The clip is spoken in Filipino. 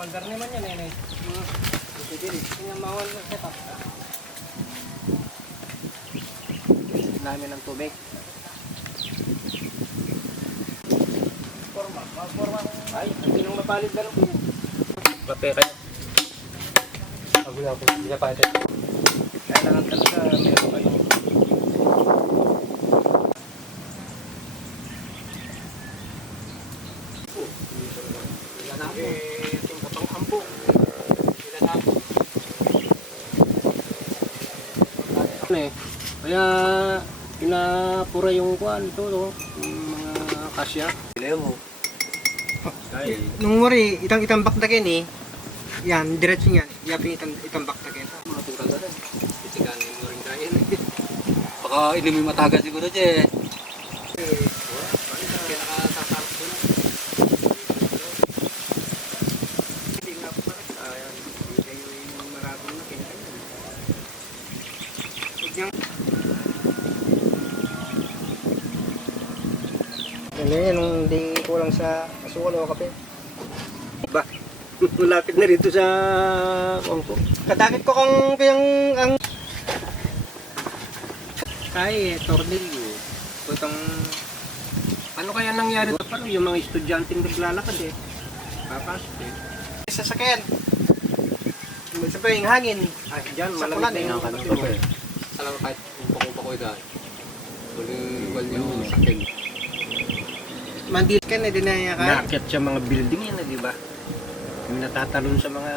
Mandar naman yan eh. Yung mawal na setup. Dami ng tubig. Forma. Ay, hindi nang mapalit na lang po yan. Kape kayo. Wala po, hindi na palit. Kailangan talaga meron kayo. Kaya pinapura yung kuan ito, no? Yung mga kasya. Leho. Nung mori, itang bakdakin eh. Yan, diretso yan. Yapin itang bakdakin. Mga tungkal na rin. Titigan mo rin kain. Baka inumi matagas siguro dyan. Kaya nakasasalap ko na. Hindi nga po pala. Ayan. Hindi kayo yung marabong na kinakain. Huwag niyang... Yan, nung hindi kulang sa asukal o kape. Ba? Malapit na rito sa Kongko. Kadakit ko kayang ang... Ay, tornilyo. Itong... Ano kaya nangyari? Paano yung mga estudyanteng naglalakad eh? Papasok eh. Sasakyan. Sabay yung hangin. Ah, dyan, Sa malamig kulan na eh. yung kanto ko eh. Alam kahit upako-upako dahil. Wal yung sakin. Mandil ka na, dinaya ka. Naakyat sa mga building yan, di ba? Yung natatalon sa mga